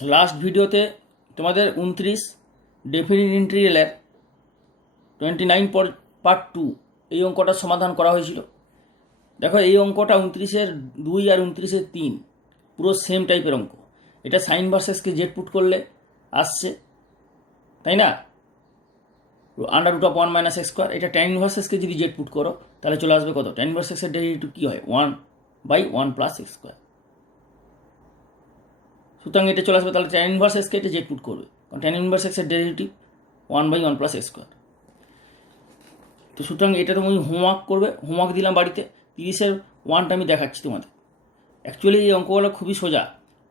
Last ভিডিওতে তোমাদের 29 definite ইন্টিগ্রালের 29 পার্ট 2 এই অঙ্কটার সমাধান করা হয়েছিল। দেখো এই অঙ্কটা 29-এর 2 আর 29-এর 3 পুরো সেম টাইপের অঙ্ক। এটা সাইন ভার্সেসকে জেড পুট করলে আসছে, তাই না? √1 - x²। এটা ট্যান ইনভার্সেসকে যদি জেড পুট করো তাহলে চলে আসবে কত? ট্যান ইনভার্সেসের ডেরিভেটিভ কী হয়? 1/1 + x²। সুতরাং এটা চলে আসবে, তাহলে ট্যান ইনভার্স এক্সকে এটা জেড পুট করবে, কারণ ট্যান ইনভার্স এক্সের ডেরিভেটিভ 1/1 + x²। তো সুতরাং এটা তুমি হোমওয়ার্ক করবে। হোমওয়ার্ক দিলাম বাড়িতে। 30-এর 1টা আমি দেখাচ্ছি তোমাদের। অ্যাকচুয়ালি এই অঙ্কগুলো খুবই সোজা,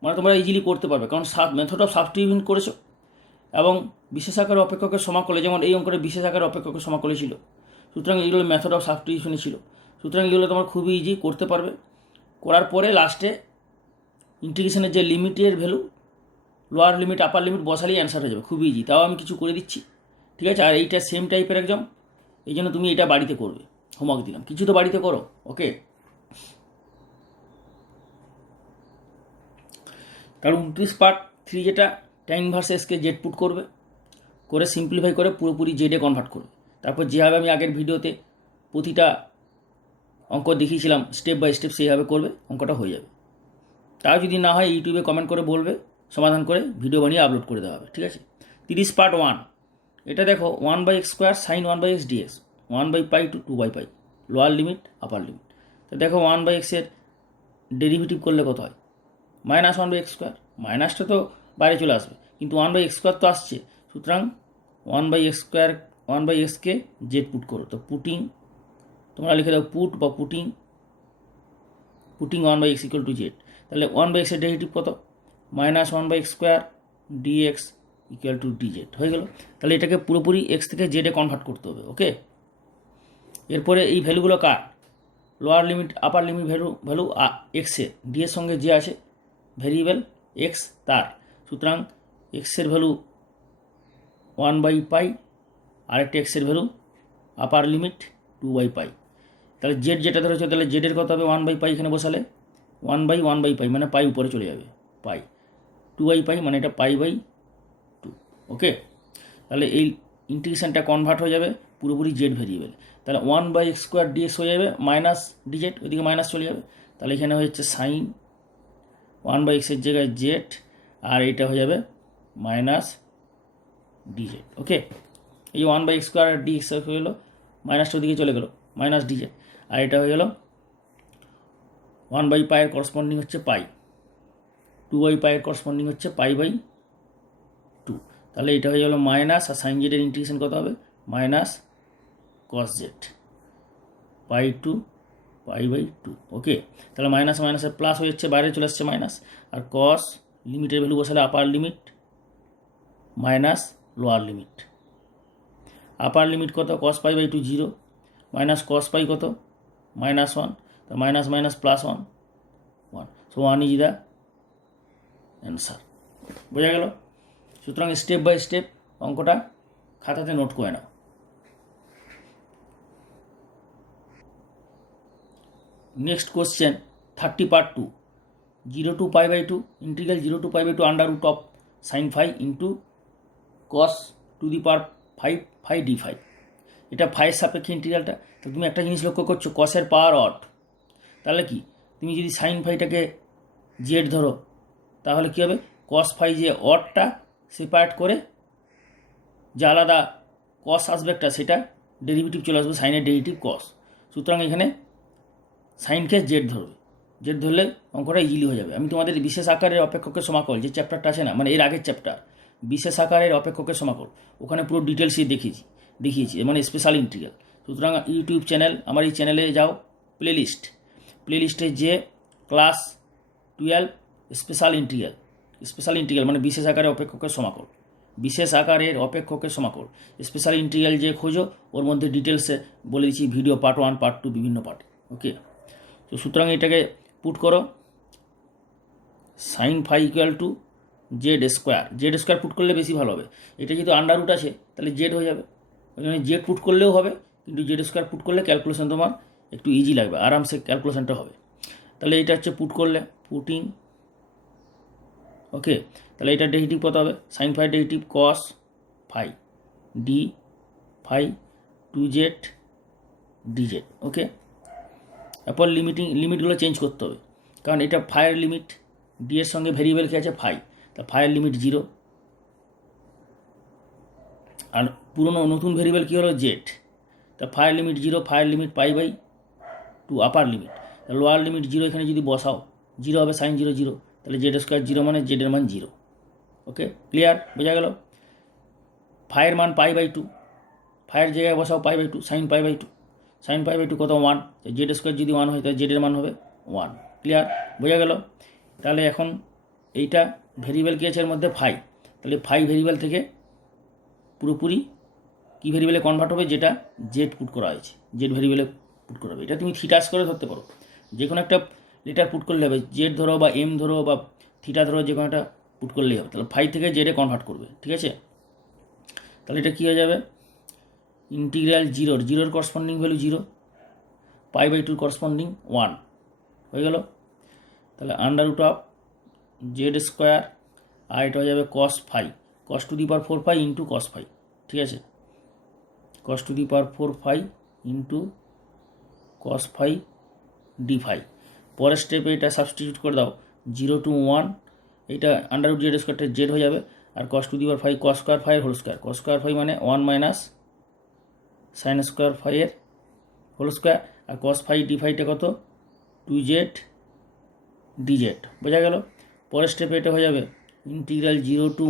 মানে তোমরা ইজিলি করতে পারবে, কারণ মেথড অফ সাবস্টিটিউশন করেছো এবং বিশেষ আকারে অপেক্ষকের সমাকলে, যেমন এই অঙ্কটা বিশেষ আকারে অপেক্ষকের সমাকলে ছিল। সুতরাং এগুলো মেথড অফ সাবস্টিটিউশনে ছিল। সুতরাং এগুলো তোমরা খুবই ইজি করতে পারবে। করার পরে লাস্টে ইন্টিগ্রেশনের যে লিমিটের value, lower limit upper limit বসালেই অ্যান্সার হয়ে যাবে, খুবই ইজি। তাও আমি কিছু করে দিচ্ছি, ঠিক আছে? আর এইটা সেম টাইপের একদম, এই জন্য তুমি এটা বাড়িতে করবে। হোমওয়ার্ক দিলাম, কিছু তো বাড়িতে করো, ওকে? কারণ 29 পার্ট 3 যেটা tan inverse SK Z put করবে, করে সিম্পলিফাই করে পুরোপুরি জেডে কনভার্ট করবে। তারপর যেভাবে আমি আগের ভিডিওতে প্রতিটা অঙ্ক দেখিয়েছিলাম স্টেপ বাই স্টেপ, সেইভাবে করবে, অঙ্কটা হয়ে যাবে। তাও যদি না হয় ইউটিউবে কমেন্ট করে বলবে, সমাধান করে ভিডিও বানিয়ে আপলোড করে দেওয়া হবে, ঠিক আছে? 30 পার্ট 1 এটা দেখো 1/x² sin 1/x dx 1/π to 2/π, lower limit upper limit. তো দেখো 1/x এর ডেরিভেটিভ করলে কত হয়? -1/x²। মাইনাসটা তো বাইরে চলে আসবে, কিন্তু 1/x² তো আসছে। সুতরাং 1/x², 1/xকে জেড পুট করো। তো পুটিং তোমরা লিখে দাও পুট বা পুটিং 1/x = জেড। তাহলে 1/x এর ডেরিভেটিভ কত? -1/x² dx = dz হয়ে গেল। তাহলে এটাকে পুরোপুরি এক্স থেকে জেডে কনভার্ট করতে হবে, ওকে? এরপরে এই ভ্যালুগুলো কার? Lower limit upper limit value এক্সে, ডি এর সঙ্গে যে আছে ভেরিয়েবল এক্স তার। সুতরাং এক্সের ভ্যালু 1/π, আরেকটা এক্সের ভ্যালু আপার লিমিট 2/π। তাহলে জেড যেটা ধরেছে, তাহলে জেডের কত হবে? 1/π এখানে বসালে 1/1/π মানে পাই উপরে চলে যাবে, পাই 2/π মানে এটা π/2, ওকে? তাহলে এই ইন্টিগ্রেশনটা কনভার্ট হয়ে যাবে পুরোপুরি জেড ভেরিয়েবল। তাহলে 1/x² dx হয়ে যাবে মাইনাস ডিজেড, ওইদিকে মাইনাস চলে যাবে। তাহলে এখানে হচ্ছে সাইন 1/x এর জায়গায় জেড, আর এটা হয়ে যাবে মাইনাস ডিজেড, ওকে? এই 1/x² dx হয়ে গেলো, মাইনাসটা ওদিকে চলে গেলো, মাইনাস ডিজেড। আর এটা হয়ে গেল 1/π এর করসপন্ডিং হচ্ছে পাই, 2/π এর করসপন্ডিং হচ্ছে π/2। তাহলে এটা হয়ে গেল মাইনাস, আর সাইন জেডের ইন্টিগ্রেশন কত হবে? মাইনাস কস জেড π/2, ওকে? তাহলে মাইনাস মাইনাসের প্লাস হয়ে যাচ্ছে, বাইরে চলে আসছে মাইনাস। আর কস লিমিটের ভ্যালু বসালে আপার limit minus lower limit. Upper limit কত? cos π/2 0, মাইনাস cos π কত? -1। তো minus minus plus 1, so 1 is the answer. বোঝা গেল? সুতরাং স্টেপ বাই স্টেপ অঙ্কটা খাতাতে নোট করে নাও। Next question 30 part 2 0 to π/2 integral 0 to π/2 √of sin phi into cos π d phi। এটা ফাইয়ের সাপেক্ষে ইন্টিগ্রালটা। তো তুমি একটা জিনিস লক্ষ্য করছো, কসের পাওয়ার অড। তাহলে কি, তুমি যদি সাইন ফাইটাকে জেড ধরো তাহলে কী হবে? কস ফাই যে অডটা সেপারেট করে যে আলাদা কস আসবে একটা, সেটা ডেরিভেটিভ চলে আসবে সাইনের ডেরিভেটিভ কস। সুতরাং এখানে সাইনকে জেড ধরবে, জেড ধরলে অঙ্কটা ইজিলি হয়ে যাবে। আমি তোমাদের বিশেষ আকারের অপেক্ষকের সমাকল যে চ্যাপ্টারটা আছে না, মানে এর আগের চ্যাপ্টার বিশেষ আকারের অপেক্ষকের সমাকল, ওখানে পুরো ডিটেলসে দেখিয়েছি মানে স্পেশাল ইন্টিগ্রাল। সুতরাং ইউটিউব চ্যানেল, আমার এই চ্যানেলে যাও, প্লেলিস্টে যে ক্লাস 12 স্পেশাল ইন্টিগ্রাল মানে বিশেষ আকারের অপেক্ষকের সমাকল, স্পেশাল ইন্টিগ্রাল যে খোঁজো, ওর মধ্যে ডিটেলসে বলে দিচ্ছি, ভিডিও পার্ট 1 পার্ট 2 বিভিন্ন পার্টে, ওকে? তো সুতরাং এটাকে পুট করো, সাইন ফাই = জেড² পুট করলে বেশি ভালো হবে। এটা যেহেতু √ আছে তাহলে জেড হয়ে যাবে, ওখানে জেড পুট করলেও হবে, কিন্তু জেড² পুট করলে ক্যালকুলেশন তোমার একটু ইজি লাগবে, আরামসে ক্যালকুলেশনটা হবে। তাহলে এটা হচ্ছে পুট করলে, পুটিং ওকে, তাহলে এটা ডেরিভেটিভ কত হবে, sine phi derivative cos phi d phi 2z dz। Okay, তারপর লিমিটগুলো চেঞ্জ করতে হবে, কারণ এটা ফাইয়ের লিমিট, ডি এর সঙ্গে ভেরিয়েবল কি আছে ফাই, তা ফাইয়ের লিমিট 0, আর পুরনো নতুন ভেরিয়েবল কী হলো জেড, তা ফাইয়ের লিমিট 0, ফাইয়ের limit π/2 upper limit, lower limit 0 এখানে যদি বসাও 0 হবে সাইন 0 0, তাহলে জেড স্কোয়ার 0 মানে জেডের মান 0। ওকে, ক্লিয়ার, বোঝা গেল। ফাইয়ের মান π/2, ফাইয়ের জায়গায় বসাও π/2, সাইন π/2, সাইন π/2 কত 1, জেড স্কোয়ার যদি 1 হয় তাহলে জেডের মান হবে 1। ক্লিয়ার, বোঝা গেল। তাহলে এখন এইটা ভেরিয়েবল কী আছে এর মধ্যে ফাই, তাহলে ফাই ভেরিয়েবল থেকে পুরোপুরি কী ভেরিয়েবলে কনভার্ট হবে, যেটা জেড পুট করা হয়েছে, জেড ভেরিয়েবলে পুট করা হবে। এটা তুমি থিটাস করে ধরতে পারো, যে কোনো একটা লেটার পুট করলে হবে, জেড ধরো বা এম ধরো বা থিটা ধরো, যে কোনো একটা পুট করলেই হবে। তাহলে ফাই থেকে জেডে কনভার্ট করবে, ঠিক আছে। তাহলে এটা কী হয়ে যাবে, ইন্টিগ্রাল জিরোর করসপন্ডিং ভ্যালু 0, π/2 করসপন্ডিং 1 হয়ে গেল। তাহলে √of জেড স্কোয়ার, আর এটা হয়ে যাবে cos phi, cos to the power 4 phi into cos phi, ঠিক আছে, cos to the power 4 phi into cos phi d phi. পরের স্টেপে এটা সাবস্টিটিউট করে দাও, 0 to 1, এটা √ জেড স্কোয়ারটা জেড হয়ে যাবে, আর cos to the power phi cos square phi whole square, cos square phi মানে 1 মাইনাস সাইন স্কোয়ার ফাইয়ের হোল স্কোয়ার, আর কস ফাই ডি ফাইটা কত 2z dz, বোঝা গেল। পরের স্টেপে এটা হয়ে যাবে integral 0 to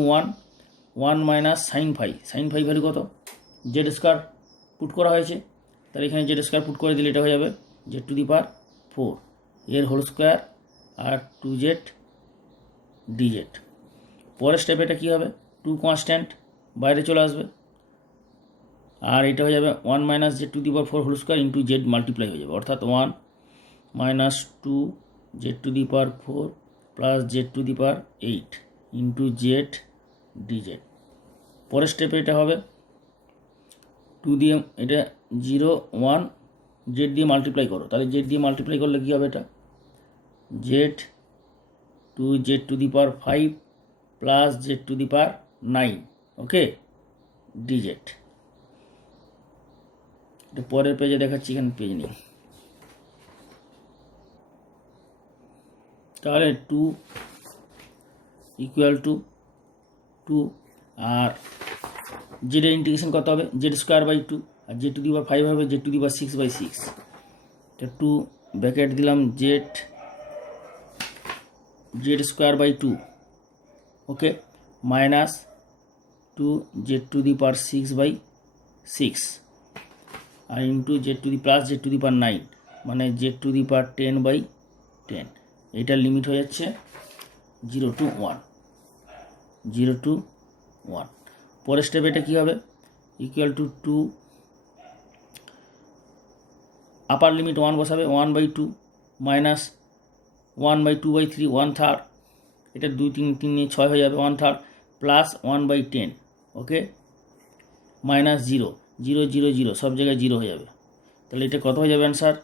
1 minus sine phi value কত, জেড স্কোয়ার পুট করা হয়েছে, তাহলে এখানে জেড স্কোয়ার পুট করে দিলে এটা হয়ে যাবে জেড টু দি পাওয়ার 4 এর হোল স্কোয়ার আর 2z dz। পরের স্টেপে এটা কী হবে, 2 কনস্ট্যান্ট বাইরে চলে আসবে, আর এটা হয়ে যাবে 1 minus z to the power 4 whole square into z multiply হয়ে যাবে, অর্থাৎ 1 minus 2 z to the power 4 plus z to the power 8 into z dz. পরের স্টেপে এটা হবে 2 দিয়ে এটা 0 1 জেড দিয়ে মাল্টিপ্লাই করো, তাহলে জেড দিয়ে মাল্টিপ্লাই করলে কী হবে, এটা z z to the power 5 plus z to the power 9, okay, dz. এটা পরের পেজে দেখাচ্ছি, এখানে পেজ নেই। তাহলে 2 ইকুয়াল টু 2, আর জেডের ইন্টিগ্রেশন কত হবে, জেড স্কোয়ার বাই 2, আর জেড টু দি পাওয়ার 5 হবে জেড টু দি পাওয়ার 6/6, এটা 2 ব্র্যাকেট দিলাম z square by 2, okay, minus 2 z to the power 6/6, আর into z to the plus z to the power 9, মানে জেড টু দি পাওয়ার 10/10। এটার limit হয়ে যাচ্ছে 0 to 1। পরের স্টেপে এটা কী হবে, ইকুয়াল টু 2, আপার লিমিট 1 বসাবে, 1/2 মাইনাস 1/2/3 1/3, এটা 2 3 3 নিয়ে 6 হয়ে যাবে, 1/3 প্লাস 1/10, ওকে, মাইনাস 0 0 0 0, সব জায়গায় 0 হয়ে যাবে। তাহলে এটা কত হয়ে যাবে অ্যান্সার,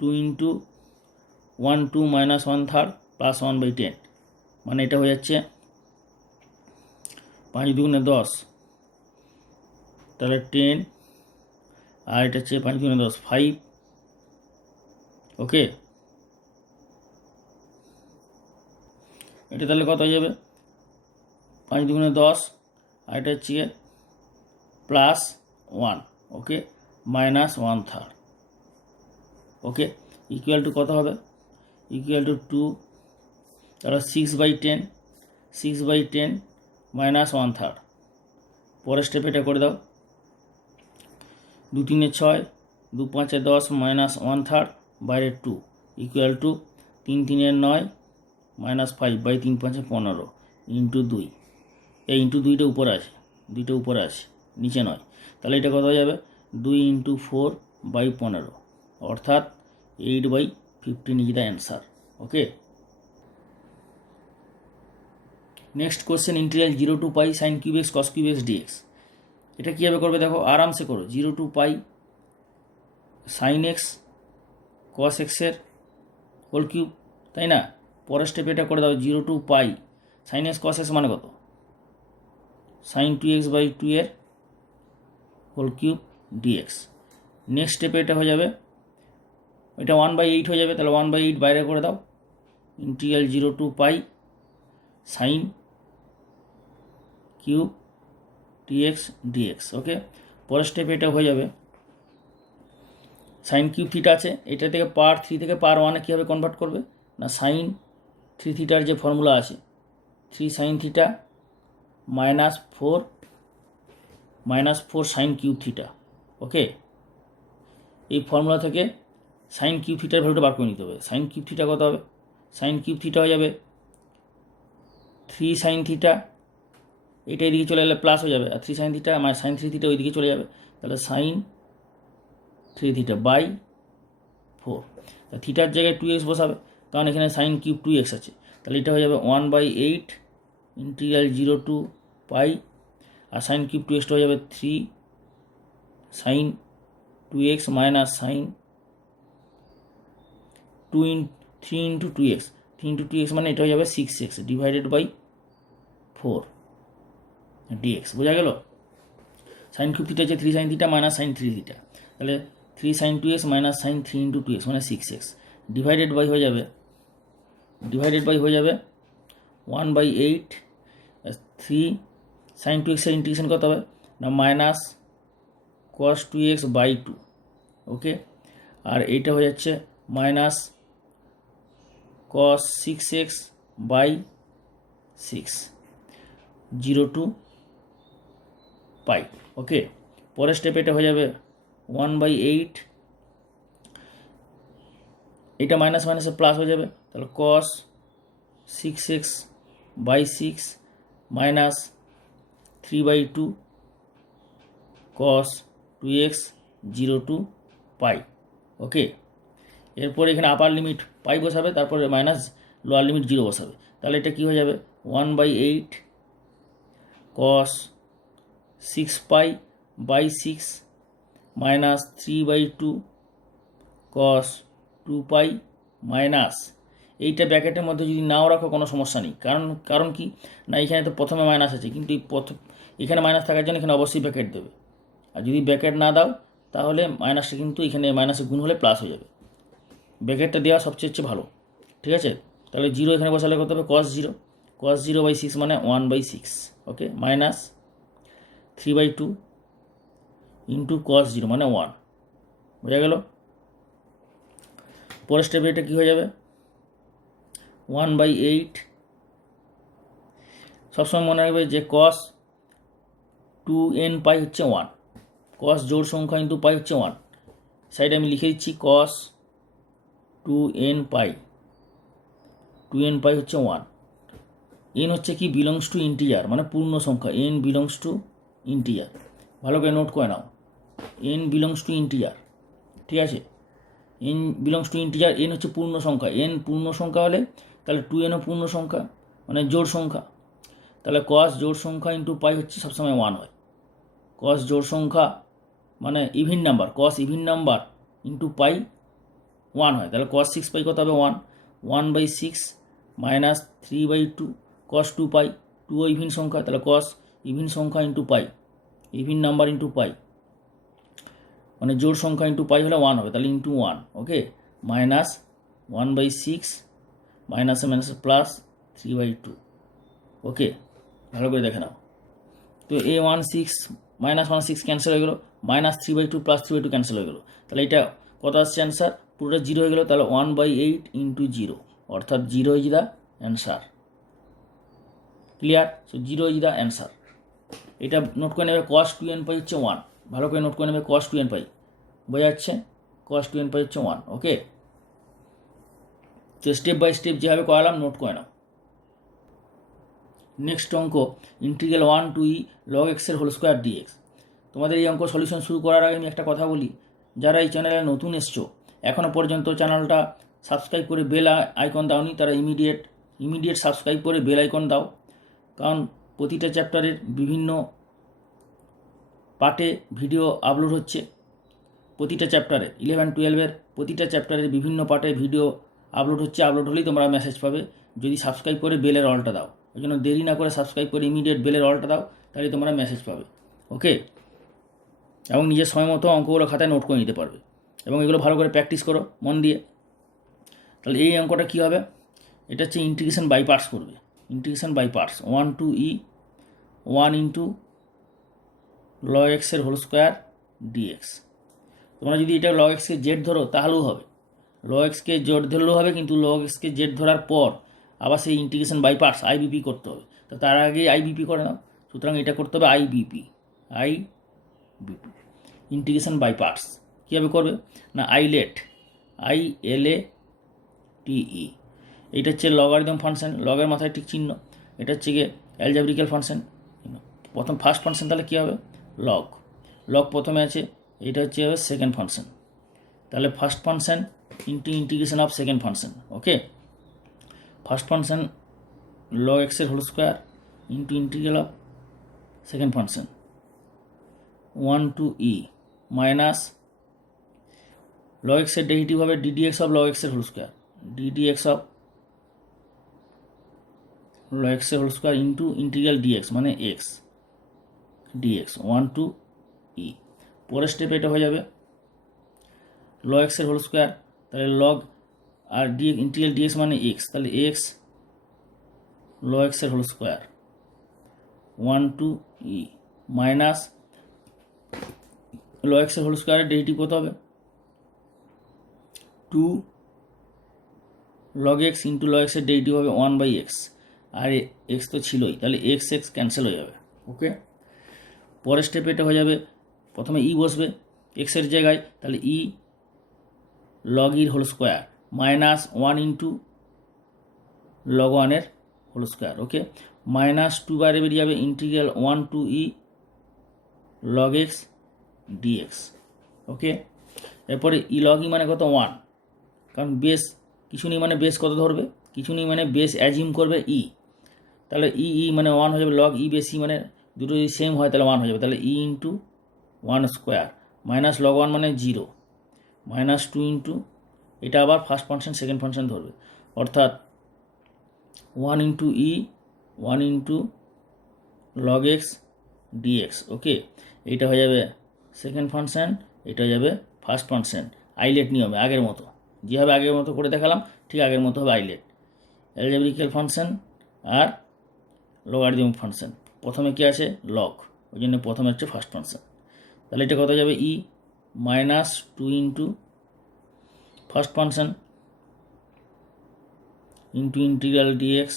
2 ইন্টু 1 2 মাইনাস 1/3 প্লাস 1/10, মানে এটা হয়ে যাচ্ছে 5 2 10, তাহলে 10, আর এটা হচ্ছে 5 2 10 5, ওকে, এটা তাহলে কত হয়ে যাবে 5 2 10, আর এটা হচ্ছে plus 1, okay, minus 1/3, okay, equal to কত হবে, ইকুয়াল টু 2, তাহলে 6/10 মাইনাস 1/3। পরের স্টেপ এটা করে দাও, 2 3 6, 2 5 10 মাইনাস 1/3 বাইরে 2 ইকুয়াল টু 3 3 9 মাইনাস 5/3 5 15 ইন্টু 2, এই ইন্টু 2টা উপরে আছে, 2টা উপরে আছে, নিচে নয়। তাহলে এটা কত হয়ে যাবে, 2 ইন্টু 4/15, অর্থাৎ 8/15 is the answer, okay. Next question, integral 0 to π sine cube x cos cube x dx. এটা কীভাবে করবে দেখো, আরামসে করো, 0 to π সাইন এক্স কস এক্সের হোল কিউব, তাই না। পরের স্টেপে এটা করে দাও 0 to π sine x cos x মানে কত, সাইন 2x/2 এর হোল কিউব ডিএক্স। নেক্সট স্টেপে এটা হয়ে যাবে, এটা 1/8 হয়ে যাবে, তাহলে 1/8 বাইরে করে দাও, integral 0 to pi sine cube dx dx. ওকে, পরের স্টেপে এটা হয়ে যাবে সাইন কিউব থিটা আছে, এটা থেকে পাওয়ার 3 থেকে পাওয়ার 1-এ কীভাবে কনভার্ট করবে না, সাইন 3 থিটার যে ফর্মুলা আছে 3 sine theta -4 sine cube theta. Okay, এই ফর্মুলা থেকে সাইন কিউব থিটার ভ্যালুটা বার করে নিতে হবে। সাইন কিউব থিটা কত হবে, সাইন কিউব থিটা হয়ে যাবে 3 সাইন থিটা, এটা এদিকে চলে গেলে প্লাস হয়ে যাবে, আর 3 সাইন থিটা মানে সাইন 3 থিটা ওইদিকে চলে যাবে, তাহলে সাইন 3 থিটা বাই 4। থিটার জায়গায় 2x বসাবে, কারণ এখানে সাইন কিউব 2x আছে, তাহলে এটা হয়ে যাবে 1/8 integral 0 to pi, R sine cube 2x হয়ে যাবে 3 sign 2x minus sine 3 into 2x মানে এটা হয়ে যাবে 6x ডিভাইডেড বাই 4 ডিএক্স। বোঝা গেল? সাইন কিউব থিটা হচ্ছে 3 sine theta minus sine 3 theta, তাহলে 3 sign 2x minus sine 3 into 2x মানে 6x ডিভাইডেড বাই হয়ে যাবে 1/8 3 সাইন 2x এর ইন্টিগ্রেশন কত হবে না minus cos 2x by 2। Okay, আর এইটা হয়ে যাচ্ছে minus cos 6x by 6 0 to pi. Okay, পরের স্টেপে এটা হয়ে যাবে 1/8, এটা মাইনাস মাইনাসে প্লাস হয়ে যাবে, তাহলে cos 6x by 6 minus 3/2 cos 2x 0 to pi. Okay, এরপরে এখানে আপার লিমিট পাই বসাবে, তারপরে মাইনাস লোয়ার লিমিট 0 বসাবে, তাহলে এটা কী হয়ে যাবে 1/8 cos 6 pi by 6 minus 3/2 cos 2 pi minus, এইটা ব্র্যাকেটের মধ্যে যদি নাও রাখো কোনো সমস্যা নেই, কারণ কি না এখানে তো প্রথমে মাইনাস আছে, কিন্তু এখানে মাইনাস থাকার জন্য এখানে অবশ্যই ব্র্যাকেট দেবে, আর যদি ব্র্যাকেট না দাও তাহলে মাইনাসটা কিন্তু এখানে মাইনাসে গুণ হলে প্লাস হয়ে যাবে। ব্র্যাকেটটা দেওয়া সবচেয়ে ভালো, ঠিক আছে? তাহলে 0 এখানে বসালে কত হবে cos 0/6 মানে 1/6। ওকে, মাইনাস 3/2 ইন্টু cos 0 মানে 1। বোঝা গেল? পরের স্টেপে এটা কী হয়ে যাবে 1/8, সবসময় মনে রাখবে যে cos 2n পাই হচ্ছে 1, cos জোড় সংখ্যা ইন্টু পাই হচ্ছে 1, সাইডে আমি লিখে দিচ্ছি cos 2n পাই হচ্ছে 1। n হচ্ছে কি বিলংস টু ইন্টিজার মানে পূর্ণ সংখ্যা, n বিলংস টু ইন্টিজার, ভালো করে নোট করে নাও, n বিলংস টু ইন্টিজার, ঠিক আছে? n belongs to integer, n হচ্ছে পূর্ণ সংখ্যা, n পূর্ণ সংখ্যা হলে তাহলে 2nও পূর্ণ সংখ্যা মানে জোড় সংখ্যা, তাহলে cos জোড় সংখ্যা ইন্টু পাই হচ্ছে সবসময় 1 হয়, cos জোড় সংখ্যা মানে even number, cos even number into পাই 1 হয়, তাহলে cos 6 পাই কত হবে 1/6 মাইনাস 3/2 cos 2 পাই, 2ও ইভিন সংখ্যা, তাহলে cos ইভিন সংখ্যা ইন্টু পাই, ইভিন নাম্বার ইন্টু পাই মানে জোড় সংখ্যা ইন্টু পাই হলে 1 হবে, তাহলে ইন্টু 1। ওকে, মাইনাস 1/6 মাইনাসে মাইনাসে প্লাস 3/2। ওকে, ভালো করে দেখে নাও, তো a16 -16 ক্যান্সেল হয়ে গেলো, মাইনাস 3/2 প্লাস 3/2 ক্যান্সেল হয়ে গেলো, তাহলে এটা কত আসছে অ্যান্সার, পুরোটা 0 হয়ে গেলো, তাহলে 1/8 ইন্টু 0 অর্থাৎ 0 is the answer. Clear? So 0 is the answer. এটা নোট করে নেবে, cos 2n পাই হচ্ছে 1, ভালো করে নোট করে নেবে cos 2n পাই, বোঝা যাচ্ছে? cos 2n পাই হচ্ছে 1। ওকে, তো স্টেপ বাই স্টেপ যেভাবে করালাম নোট করে নাও। নেক্সট অঙ্ক integral 1 to e log x এর হোল স্কোয়ার dx। তোমাদের এই অঙ্ক সলিউশন শুরু করার আগে আমি একটা কথা বলি, যারা এই চ্যানেলে নতুন এসছো, এখনও পর্যন্ত চ্যানেলটা সাবস্ক্রাইব করে বেল আইকন দাওনি, তারা ইমিডিয়েট সাবস্ক্রাইব করে বেল আইকন দাও, কারণ প্রতিটা চ্যাপ্টারের বিভিন্ন পার্টে ভিডিও আপলোড হচ্ছে, প্রতিটা চ্যাপ্টারে 11-12-এর প্রতিটা চ্যাপ্টারের বিভিন্ন পার্টে ভিডিও আপলোড হচ্ছে, আপলোড হলেই তোমরা মেসেজ পাবে যদি সাবস্ক্রাইব করে বেলের অলটা দাও। ওই জন্য দেরি না করে সাবস্ক্রাইব করে ইমিডিয়েট বেলের অলটা দাও, তাহলে তোমরা মেসেজ পাবে। ওকে, এবং নিজের সময় মতো অঙ্কগুলো খাতায় নোট করে নিতে পারবে এবং এগুলো ভালো করে প্র্যাকটিস করো মন দিয়ে। তাহলে এই অঙ্কটা কী হবে, এটা হচ্ছে ইন্টিগ্রেশন বাই পার্টস করবে। Integration by parts 1 to e 1 into log x এর হোল স্কোয়ার ডিএক্স। তোমরা যদি এটা log x কে জেড ধরো তাহলেও হবে, log x কে জেড ধরলেও হবে, কিন্তু log x কে জেড ধরার পর আবার সেই ইন্টিগ্রেশন বাই পার্টস আইবিপি করতে হবে। তো তার আগে আইবিপি করে নাও, সুতরাং এটা করতে হবে আইবিপি। ইন্টিগ্রেশন বাই পার্টস কীভাবে করবে না, আইলেট ILATE, এইটা হচ্ছে লগারিদম ফাংশন, লগের মাথায় ঠিক চিহ্ন, এটা হচ্ছে গিয়ে অ্যালজেব্রিক্যাল ফাংশন। প্রথম ফার্স্ট ফাংশন তাহলে কী হবে, লগ প্রথমে আছে, এটা হচ্ছে সেকেন্ড ফাংশন। তাহলে first function into integration of second function. Okay, first function log x এর whole square into integral of second function 1 to e minus log x এর ডেরিভেটিভ হবে ddx অফ log x এর whole square, ddx of log x এর whole square into integral dx মানে x dx 1 to e। পরের step এটা হয়ে যাবে log x এর হোল স্কোয়ার, তাহলে log আর ইন্টিগ্রাল dx মানে x, তাহলে x log x এর whole square 1 to e minus log x এর হোল স্কোয়ারের ডেরিভেটিভ কত হবে 2 log x into log x এর ডেরিভেটিভ হবে 1/x, আর x তো ছিলই, তাহলে x ক্যান্সেল হয়ে যাবে। ওকে, পরের স্টেপে এটা হয়ে যাবে, প্রথমে ই বসবে x এর জায়গায়, তাহলে ই log এর whole square minus 1 into log 1 এর হোল স্কোয়ার। ওকে, মাইনাস 2 বাইরে বেরিয়ে যাবে, integral 1 to e log x dx। ওকে, এরপরে ই log e মানে কত 1, কারণ বেস কিছু নেই মানে বেস কত ধরবে, কিছু নেই মানে বেস অ্যাজিউম করবে ই, তাহলে ই মানে 1 হয়ে যাবে, log e বেস ই মানে দুটো যদি সেম হয় তাহলে 1 হয়ে যাবে, তাহলে ই ইন্টু 1 স্কোয়ার মাইনাস log 1 মানে 0 মাইনাস 2 ইন্টু, এটা আবার ফার্স্ট ফাংশন সেকেন্ড ফাংশন ধরবে, অর্থাৎ 1 ইন্টু ই 1 ইন্টু log x dx। ওকে, এইটা হয়ে যাবে সেকেন্ড ফাংশন, এটা হয়ে যাবে ফার্স্ট ফাংশন, আইলেট নিয়মে আগের মতো, যেভাবে আগের মতো করে দেখালাম ঠিক আগের মতো হবে আইলেট, অ্যালজেব্রিক্যাল ফাংশন আর লগারিদম ফাংশন। প্রথমে কি আছে লগ, ওই জন্য প্রথমে হচ্ছে ফার্স্ট ফাংশন, তাহলে এটা কত যাবে e minus 2 into first function into integral dx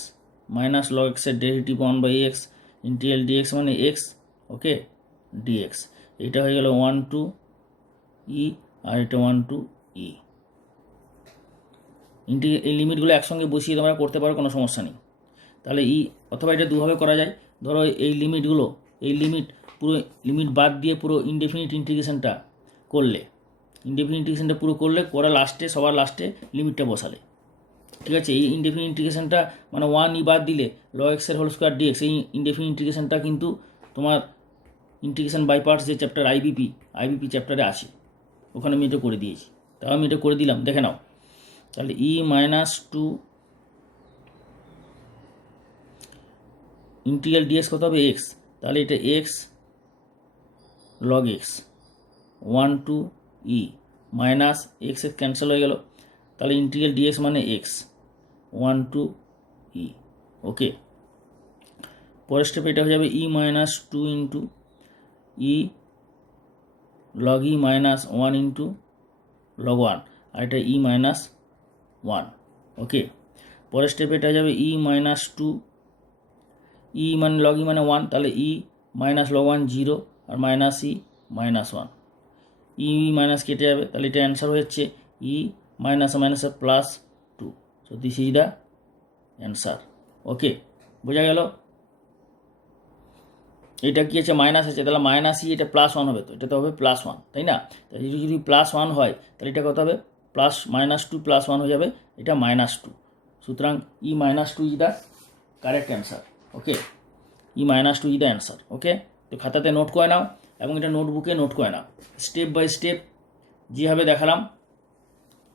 minus log x এর ডেরিভেটিভ 1/x ইন্টিগ্রাল ডিএক্স মানে x। ওকে, ডিএক্স এটা হয়ে গেল 1 to e আর এটা 1 to e। এই লিমিটগুলো একসঙ্গে বসিয়ে তোমরা করতে পারো, কোনো সমস্যা নেই। তাহলে ই অথবা এটা দুভাবে করা যায়, ধরো এই লিমিটগুলো, এই পুরো লিমিট বাদ দিয়ে পুরো ইনডেফিনিট ইন্টিগ্রেশনটা করলে, পুরো করলে লাস্টে সবার লাস্টে লিমিটটা বসালে, ঠিক আছে। এই ইনডেফিনিট ইন্টিগ্রেশনটা মানে 1 ই বাদ দিলে log x এর হোল স্কোয়ার ডিএক্স, এই ইনডেফিনিট ইন্টিগ্রেশনটা কিন্তু তোমার ইন্টিগ্রেশন বাই পার্টস যে চ্যাপ্টার আইবিপি চ্যাপ্টারে আছে, ওখানে আমি এটা করে দিয়েছি, তাও আমি এটা করে দিলাম, দেখে নাও। তাহলে ই মাইনাস 2 ইন্টিগ্রাল ডিএক্স কত হবে এক্স, তাহলে এটা x log x 1 to e minus x cancel হয়ে গেল, তাহলে ইন্টিগ্রাল ডিএক্স মানে এক্স 1 to e। ওকে, পরের স্টেপে এটা হয়ে যাবে ই মাইনাস 2 ইন্টু ই log e minus 1 into log 1, আর এটা ই মাইনাস 1। ওকে, পরের স্টেপে এটা যাবে ই মাইনাস 2 ই মানে log e মানে 1, তাহলে ই মাইনাস log 1 0 আর minus e minus 1, e minus কেটে যাবে, তাহলে এটা অ্যান্সার হচ্ছে ই মাইনাস মাইনাসে plus 2। So this is the answer. Okay, বোঝা গেল। এটা কি আছে মাইনাস আছে, তাহলে মাইনাস ই, এটা +1 হবে, তো এটা তো হবে +1, তাই না। তাই যদি +1 হয় তাহলে এটা কত হবে -2 +1 হয়ে যাবে, এটা -2, সুতরাং e -2 is the correct answer. Okay, e -2 is the answer. Okay, তো খাতাতে নোট করে নাও এবং এটা নোটবুকে নোট করে নাও, স্টেপ বাই স্টেপ যেভাবে দেখালাম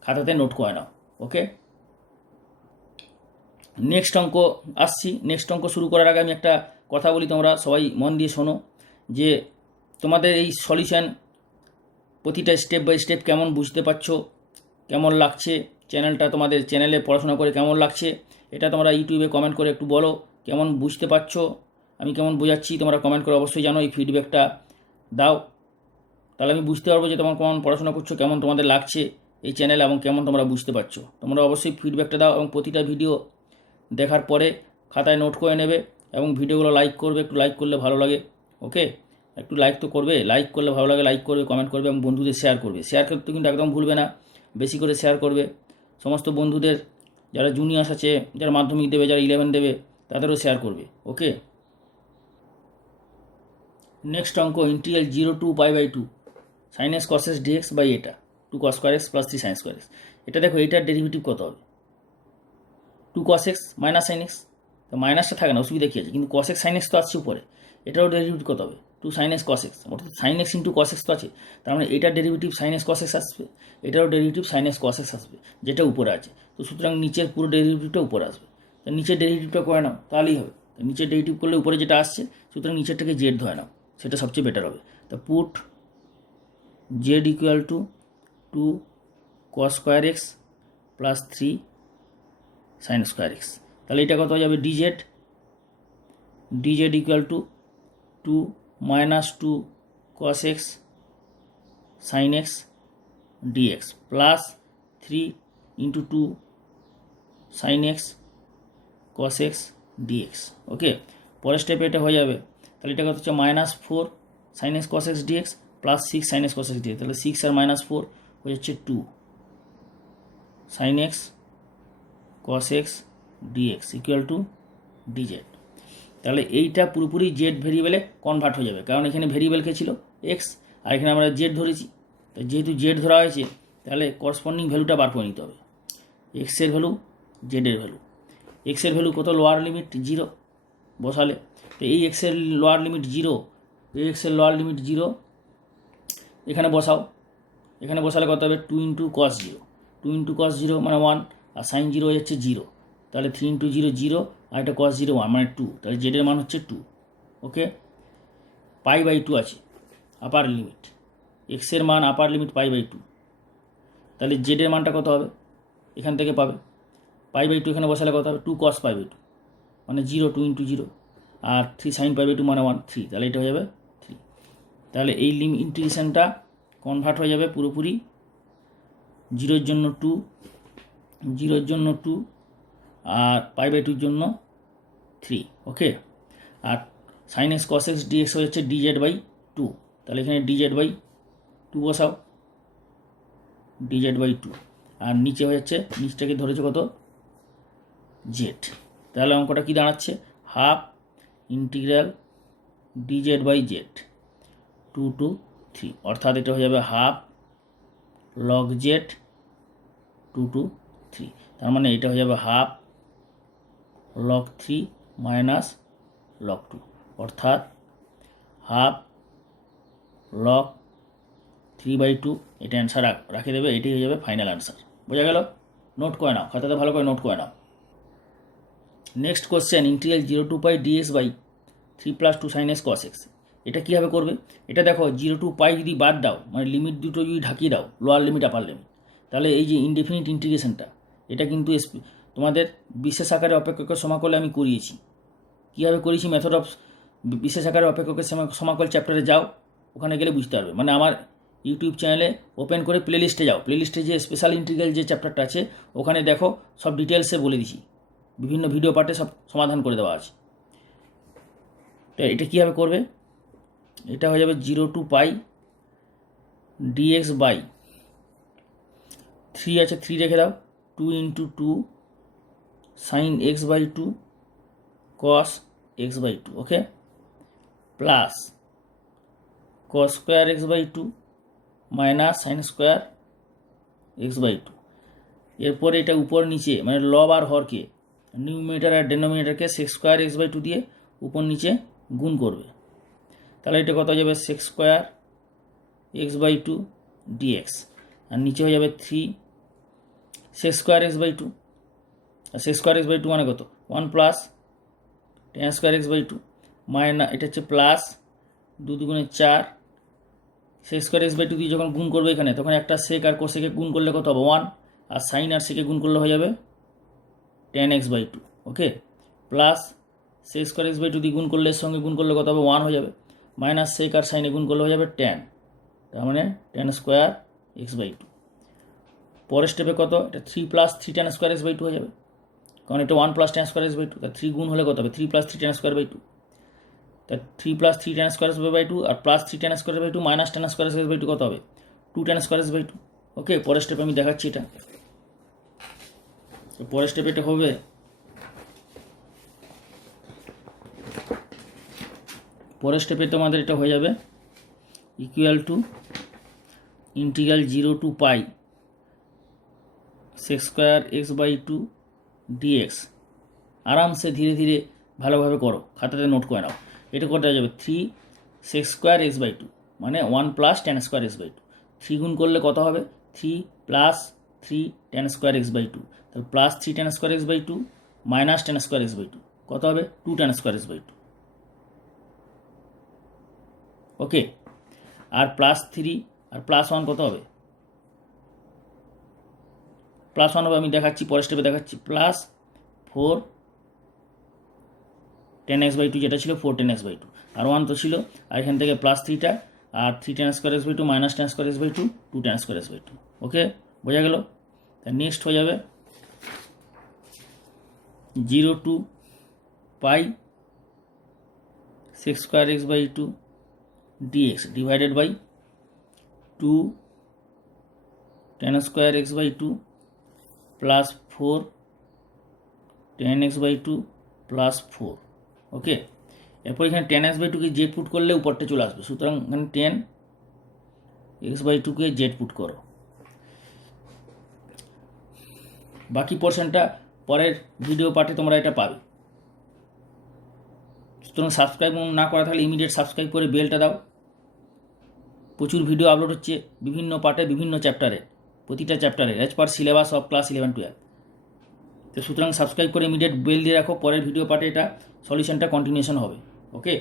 খাতাতে নোট করে নাও। ওকে, নেক্সট অঙ্ক আসছি। নেক্সট অঙ্ক শুরু করার আগে আমি একটা কথা বলি, তোমরা সবাই মন দিয়ে শোনো, যে তোমাদের এই সলিউশন প্রতিটা স্টেপ বাই স্টেপ কেমন বুঝতে পারছো, কেমন লাগছে, চ্যানেলটা তোমাদের চ্যানেলে পড়াশোনা করে কেমন লাগছে, এটা তোমরা ইউটিউবে কমেন্ট করে একটু বলো কেমন বুঝতে পারছো, আমি কেমন বোঝাচ্ছি তোমরা কমেন্ট করে অবশ্যই জানো, এই ফিডব্যাকটা দাও, তাহলে আমি বুঝতে পারবো যে তোমার কেমন পড়াশোনা করছো, কেমন তোমাদের লাগছে এই চ্যানেল এবং কেমন তোমরা বুঝতে পারছো। তোমরা অবশ্যই ফিডব্যাকটা দাও এবং প্রতিটা ভিডিও দেখার পরে খাতায় নোট করে নেবে এবং ভিডিওগুলো লাইক করবে, একটু লাইক করলে ভালো লাগে, ওকে? একটু লাইক তো করবে, লাইক করলে ভালো লাগে, লাইক করবে, কমেন্ট করবে এবং বন্ধুদের শেয়ার করবে। শেয়ার করতে কিন্তু একদম ভুলবে না, বেশি করে শেয়ার করবে সমস্ত বন্ধুদের, যারা জুনিয়র্স আছে, যারা মাধ্যমিক দেবে, যারা 11 দেবে, তাদেরও শেয়ার করবে, ওকে? নেক্সট অঙ্ক, integral 0 to π/2 sin s cos s dx by এটা 2 cos square x plus 3 sin square x. এটা দেখো, এটার ডেরিভেটিভ কত হবে? 2 cos x minus sin x, তো মাইনাসটা থাকে না, অসুবিধা কী আছে? কিন্তু cos x sin x তো আসছে উপরে, এটারও ডেরিভেটিভ কত হবে? 2 sin x cos x, অর্থাৎ sin x into cos x তো আছে, তার মানে এটার derivative sin x cos x আসবে, এটারও derivative sin x cos x আসবে, যেটা উপরে আছে। তো সুতরাং নিচের পুরো ডেরিভেটিভটা উপরে আসবে, তো নিচের ডেরিভেটিভটা করে নাও, তাহলেই হবে। তো নিচের ডেরিভেটিভ করলে উপরে যেটা আসছে, সুতরাং নিচেরটাকে জেড ধরে নাও, সেটা সবচেয়ে বেটার হবে। তো put Z equal to 2 cos square x plus 3 sin square x, তাহলে এটা কত হয়ে যাবে? DZ equal to 2 minus 2 cos x sin x dx plus 3 into 2 sin x cos x dx, ওকে? পরের স্টেপে এটা হয়ে যাবে, তাহলে এটা কত হচ্ছে? -4 sin x cos x dx plus 6 sin x cos x dx, তাহলে 6 আর -4 হয়ে যাচ্ছে 2 sin x cos x dx equal to dz। তাহলে এইটা পুরোপুরি জেড ভেরিয়েবলে কনভার্ট হয়ে যাবে, কারণ এখানে ভেরিয়েবল কে ছিল? এক্স, আর এখানে আমরা জেড ধরেছি। তো যেহেতু জেড ধরা হয়েছে, তাহলে করসপন্ডিং ভ্যালুটা বার করে নিতে হবে, এক্সের ভ্যালু, জেডের ভ্যালু। এক্সের ভ্যালু কত? লোয়ার লিমিট 0 বসালে, তো এই এক্সের লোয়ার লিমিট 0, এই এক্সের লোয়ার লিমিট 0 এখানে বসাও, এখানে বসালে কত হবে? 2 ইন্টু কস 0, 2 ইন্টু কস 0 মানে 1, আর সাইন 0 হয়ে যাচ্ছে 0, তাহলে 3 ইন্টু 0 0, আর এটা cos 0 1 মানে 2, তাহলে জেডের মান হচ্ছে 2, ওকে? π/2 আছে আপার লিমিট, এক্সের মান আপার লিমিট π/2, তাহলে জেডের মানটা কত হবে? এখান থেকে পাবে π/2, এখানে বসালে কত হবে? 2 cos π/2 মানে 0, 2 ইন্টু 0, আর 3 sin π/2 মানে 1 3, তাহলে এটা হয়ে যাবে 3। তাহলে এই ইন্টিগ্রেশনটা কনভার্ট হয়ে যাবে পুরোপুরি 0-এর জন্য 2, 0-এর জন্য 2, আর π/2 জন্য 3, ওকে? আর sin x cos x dx হয়ে যাচ্ছে dz/2, তাহলে এখানে dz/2 বসাও, dz/2, আর নিচে হয়ে যাচ্ছে, নিচটাকে ধরেছে কত? জেড। তাহলে অঙ্কটা কি দাঁড়াচ্ছে? হাফ ইন্টিগ্রাল dz/z 2 to 3, অর্থাৎ এটা হয়ে যাবে হাফ লগ জেড 2 to 3, তার মানে এটা হয়ে যাবে হাফ লগ 3 মাইনাস লগ 2, অর্থাৎ হাফ লগ 3/2, এটা অ্যান্সার রাখে দেবে, এটাই হয়ে যাবে ফাইনাল অ্যান্সার। বোঝা গেল? নোট করে নাও, খাতাতে ভালো করে নোট করে নাও। Next question, integral 0 to π dx/3 + 2 sin x cos x, এটা কীভাবে করবে? এটা দেখো, 0 to π যদি বাদ দাও, মানে লিমিট দুটো যদি ঢাকিয়ে দাও, লোয়ার লিমিট আপার লিমিট, তাহলে এই যে ইনডেফিনিট ইন্টিগ্রেশনটা, এটা কিন্তু তোমাদের বিশেষ আকারে অপেক্ষকের সমাকলে আমি করিয়েছি। কীভাবে করেছি? মেথড অফ বিশেষ আকারে অপেক্ষকের সমাকল চ্যাপ্টারে যাও, ওখানে গেলে বুঝতে পারবে। মানে আমার ইউটিউব চ্যানেলে ওপেন করে প্লেলিস্টে যাও, প্লেলিস্টে যে স্পেশাল ইন্টিগ্রাল যে চ্যাপ্টারটা আছে, ওখানে দেখো সব ডিটেলসে বলে দিছি, বিভিন্ন ভিডিও পার্টে সব সমাধান করে দেওয়া আছে। তো এটা কীভাবে করবে? এটা হয়ে যাবে 0 to π dx/3 আছে, 3 রেখে দাও, 2 into 2 sin x/2 cos x/2, okay? Plus cos square x/2 minus sine square x/2। এরপরে এটা উপর নিচে, মানে লব আর হরকে, নিউমিনেটর আর ডেনোমিনেটরকে সেক্স স্কোয়ার x/2 দিয়ে উপর নিচে গুণ করবে, তাহলে এটা কত হয়ে যাবে? সেক্স স্কোয়ার x/2 dx, আর নিচে হয়ে যাবে 3 সেক্স স্কোয়ার x/2, আর sec square x by two মানে কত 1 plus tan square x by two minus এটা হচ্ছে প্লাস 2 দুগুণে 4 sec square x by two দিয়ে যখন গুণ করবে এখানে তখন একটা সেক আর কোসেকে গুণ করলে কত হবে 1 আর সাইন আর সেকে গুণ করলে হয়ে যাবে tan x by two okay plus sec square x by two দিয়ে গুণ করলে এর সঙ্গে গুণ করলে কত হবে 1 হয়ে যাবে মাইনাস সেক আর সাইনে গুণ করলে হয়ে যাবে টেন তার মানে tan square x by two পরের স্টেপে কত এটা 3 plus 3 tan square x by two হয়ে যাবে কারণ এটা 1 plus tan square x by two তা 3 গুণ হলে কত হবে 3 plus 3 tan square by two তা 3 plus 3 tan square x by two আর plus 3 tan square by two minus tan square x by two কত হবে 2 tan square x by two okay পরের স্টেপে আমি দেখাচ্ছি এটা তো পরের স্টেপে এটা হবে পরের স্টেপে তোমাদের এটা হয়ে যাবে equal to integral 0 to pi sec square x by two dx আরামসে ধীরে ধীরে ভালোভাবে করো খাতাতে নোট করে নাও এটা করতে যাবে 3 sec square x by two মানে 1 plus tan square x by two 3 গুণ করলে কত হবে 3 plus 3 tan square x by two তাহলে plus 3 tan square x by two minus tan square x by two কত হবে 2 tan square x by two okay আর plus 3 আর plus 1 কত হবে প্লাস 1 হবে আমি দেখাচ্ছি পরের স্টেপে দেখাচ্ছি plus 4 tan x by two যেটা ছিল 4 টেন এক্স বাই টু আর 1 তো ছিল আর এখান থেকে প্লাস 3টা আর 3 tan square x by two minus tan square x by two 2 tan square x by two okay বোঝা গেল তা নেক্সট হয়ে যাবে 0 to pi sec square x by two dx divided by 2 tan square x by two plus 4 tan x by two plus 4 okay এরপর এখানে tan x by টুকে z put করলে উপরটা চলে আসবে সুতরাং এখানে 10 এক্স বাই টুকে জেড পুট করো বাকি পোর্শনটা পরের ভিডিও পার্টে তোমরা এটা পাবে সুতরাং সাবস্ক্রাইব না করা থাকলে ইমিডিয়েট সাবস্ক্রাইব করে বেলটা দাও প্রচুর ভিডিও আপলোড হচ্ছে বিভিন্ন পার্টে বিভিন্ন চ্যাপ্টারে প্রতিটা চ্যাপ্টারে as per syllabus of class 11-12 তো সুতরাং সাবস্ক্রাইব করে ইমিডিয়েট বেল দিয়ে রাখো পরের ভিডিও পার্টে এটা সলিউশনটা কন্টিনিউশন হবে ওকে